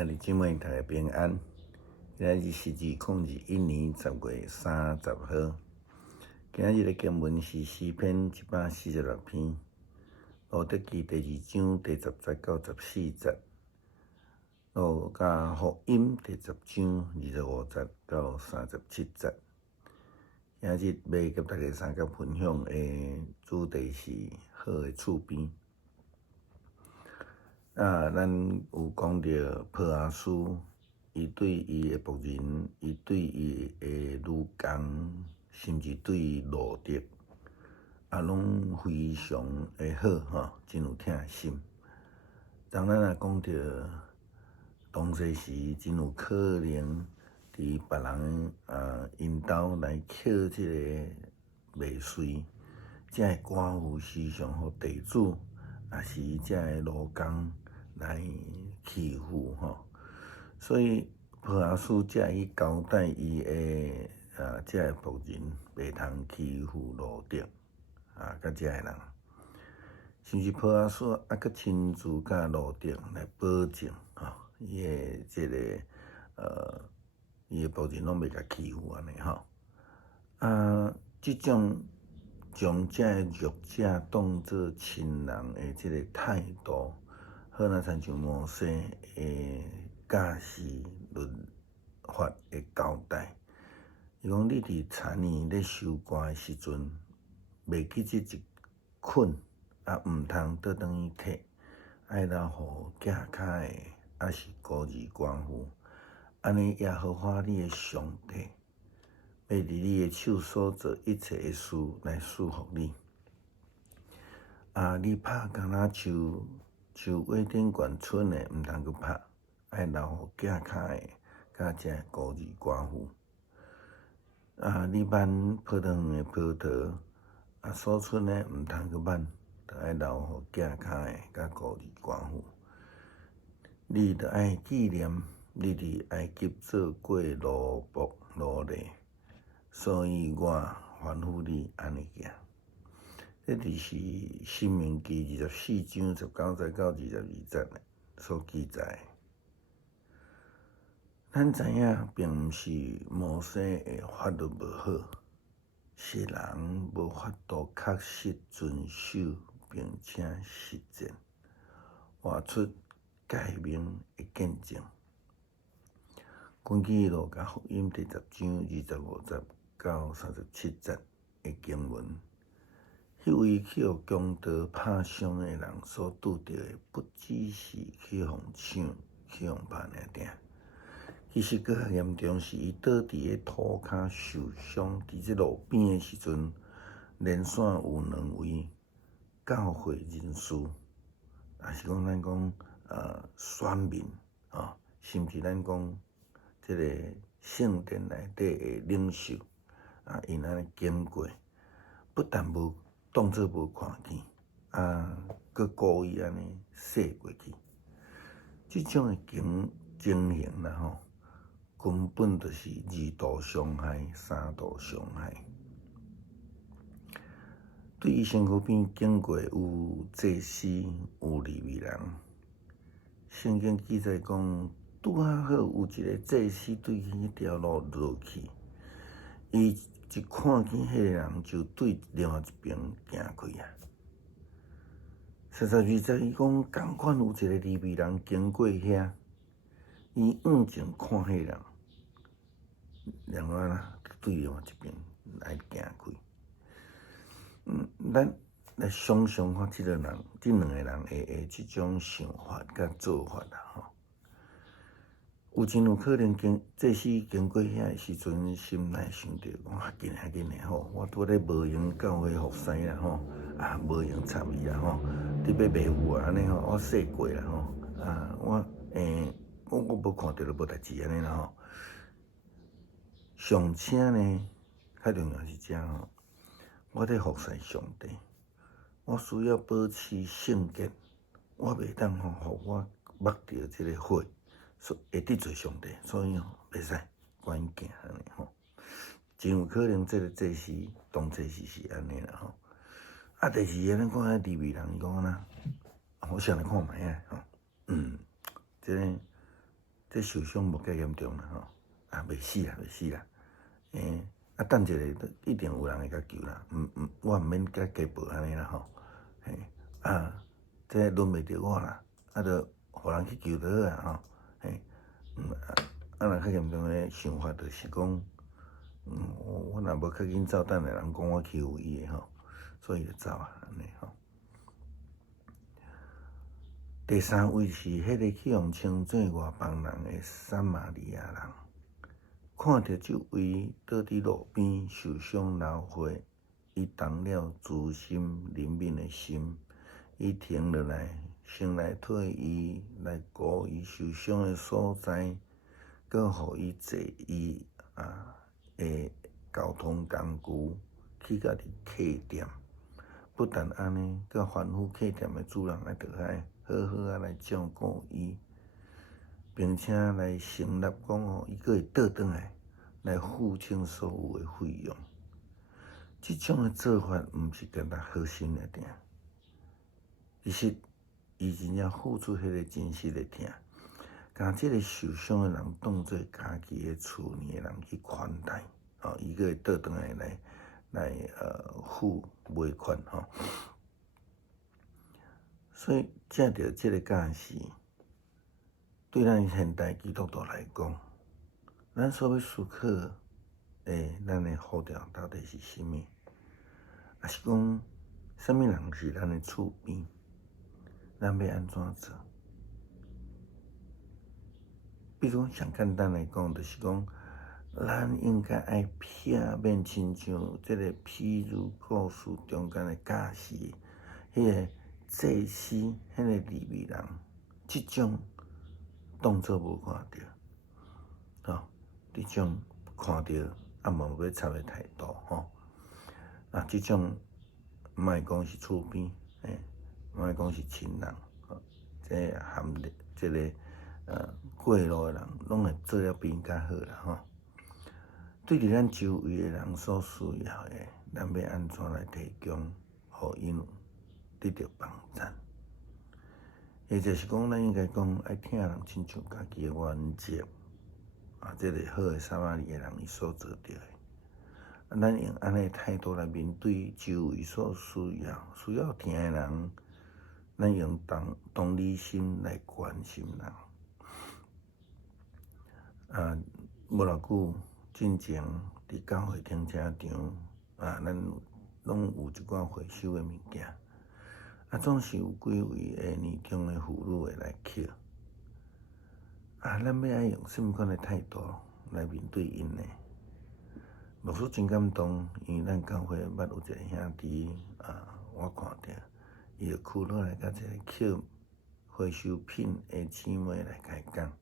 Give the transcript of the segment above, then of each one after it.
兄弟姊妹，大家平安。今日是2021年10月30号。今日的经文是诗篇146篇，路得记第2章第10节到14节，加福音第10章25节到37节。今日要甲大家三角分享的主题是好的厝边。咱有讲到波阿斯，伊对伊的仆人，伊对伊的女工，甚至对路得，拢非常的好，真有疼心。当咱也讲到当时时真有可能伫别人因兜来捡即个麦穗，这个寡妇时常互地主，也是这个劳工来欺负所以波阿斯才去交代伊的这个仆人袂通欺负路得甲这个人，甚至波阿斯佫亲自甲路得来保证伊的这个伊的仆人拢袂甲欺负安尼即种将这个弱者当作亲人的这个态度，好若亲像摩西的假释律法的交代，伊讲你伫田里咧收割的时阵，袂记即一捆，毋通倒转去摕，爱留互寄卡的，还是孤儿寡妇，安尼耶和华你的上帝要伫你的手所做一切的事来赐福你。你拍橄榄树尾顶悬剩的，毋通去拍，爱留互寄卡的，甲这孤儿寡妇。你挽泡汤的泡桃，所剩的毋通去挽，着爱留互寄卡的，甲孤儿寡妇。你着爱纪念你伫埃及做过奴仆奴隶，所以我吩咐你安尼行。这就是《申命记》24章19节到22节所记载。咱知影，并毋是摩西的法律无好，是人无法度确实遵守并且实践，活出改名的见证。根据路加福音第10章25节到37节的经文，迄位去互强盗拍伤的人所拄到的，不只是去互抢、去互拍尔定，其实更较严重是伊倒伫咧涂骹受伤，伫即路边的时阵，连续有2位教会人士，也是讲咱讲选民甚至咱讲即个圣殿内底的领袖因安尼经过，不但无当作无看见，佫故意安尼驶过去。即种的情形啦根本就是2度伤害、3度伤害。对伊身躯边经过有祭司、有利未人，圣经记载讲，拄好有一个祭司对迄条路落去，伊一看见迄个人就对另外一边行开实在伊讲，同款有一个利未人经过遐，伊眼睛看迄个人，然后对另外一边来行开。咱来想象看即两个人的即种想法甲做法有真有可能祭司经过遐的时阵，心内想着讲较紧的我拄咧无闲教会服侍啦无闲插伊啦你要卖有安尼我说过啦我无看到就无代志安尼啦上请呢，较重要是这我伫服侍上帝，我需要保持圣洁，我袂当互我目着即个火会得罪上帝，所以袂使赶紧行安尼真有可能即个祭司当祭司是安尼啦第二个咱看迄利未人，伊讲安那，我上来看卖即个这受伤无介严重啦吼，袂死啦，等一下一定有人会甲救啦，我毋免甲家暴安尼啦吼，这轮袂着我啦，着互人去救就好啊吼，若较严重诶想法就是讲，我若无较紧走，等下人讲我欺负伊诶吼，所以就走啊安尼吼。第三位是迄个去互称做外邦人诶撒玛利亚人，看到这位倒伫路边受伤流血，伊动了慈心怜悯诶心，伊停落来，先来替伊来顾伊受伤诶所在，搁互伊坐伊诶交通工具去甲伫客店。不但安尼，搁吩咐客店诶主人来倒来好好来照顾伊，并且来承诺讲伊搁会倒转来付清所有诶费用。即种诶做法毋是干那好心诶定，其实伊真正付出迄个真实诶疼，将即个受伤诶人当作家己诶厝里诶人去款待，伊搁会倒转来付尾款吼。所以借着即个假释，对咱现代基督徒来讲，咱所要思考咱诶呼召到底是啥物？也是讲，啥物人是咱诶厝边？咱要安怎做？比如上简单来讲，就是讲，咱应该爱避免亲像即个譬如故事中间诶假释，迄个祭司，迄个利未人，即种当作无看到，即种看到无要插诶态度吼，即种莫讲是厝边，莫讲是亲人，这含即个过路诶人，拢会做了比较好啦吼。对伫咱周围诶人所需要诶，咱要安怎来提供，互因得到帮助？也就是讲，咱应该讲爱听人亲像家己诶原则，这个好诶撒玛利亚人伊所做着诶，咱用安尼态度来面对周围所需要听诶人，咱用同理心来关心人。无偌久进前伫教会停车场，咱拢有一寡回收诶物件。总是有几位年轻诶妇女会来捡，咱要爱用什么款诶态度来面对因呢？牧师真感动，因为咱教会捌有一个兄弟，我看到，伊就去落来甲一个捡回收品诶姊妹来开讲，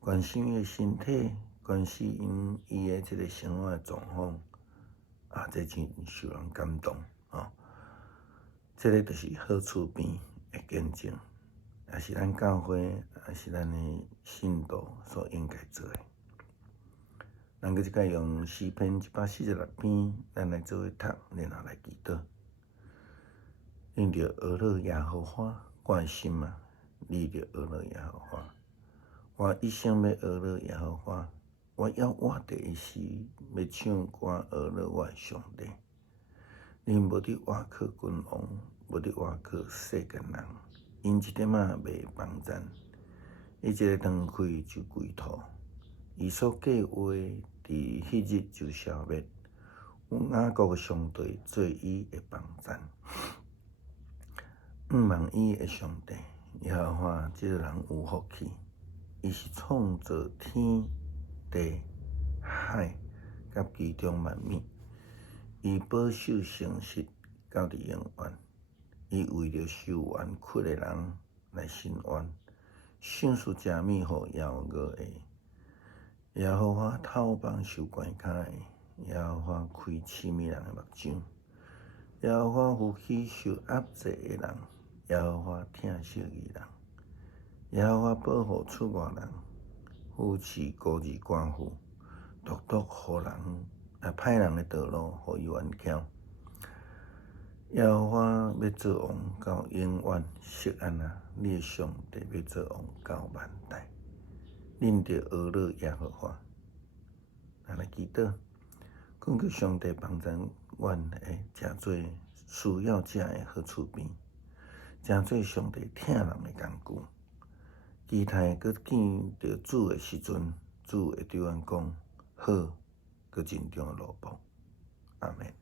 关心伊诶身体，关心伊诶即个生活诶状况，这真受人感动这个就是好厝边的见证，也是咱教会，也是咱的信徒所应该做的。咱搁即个用诗篇146篇，咱来做伙读，然后来祈祷。你着俄勒耶和华，我的心啊，你着俄勒耶和华。我一生要俄勒耶和华，我要活着的时，要唱歌俄勒我的上帝。你无伫瓦靠君王，无伫瓦靠世间人，因一点袂帮咱。伊一个断开就归土，伊所计划伫迄日就消灭。有雅各上帝做伊的帮咱，望伊的上帝耶和华，即个人有福气。伊是创造天地海甲其中万物。伊保守诚实到伫永远，伊为着受冤屈的人来伸冤，赏赐食物互枵餓的。耶和華透幫受關卡的，耶和華開痴迷人的目睭，耶和華扶起受壓制的人，耶和華疼惜義人，耶和華保護出外人，扶持孤兒寡婦，獨獨互人。歹人的道路，互伊顽強。耶和華要做王到永遠，錫安那，你的上帝要做王到萬代。恁着学乐耶和华。咱来祈祷，恳求上帝帮助阮会诚做需要者的好厝边，诚做上帝疼人的工具。期待佮见着主的时阵，主会对阮讲好，佮真正的路步。阿门。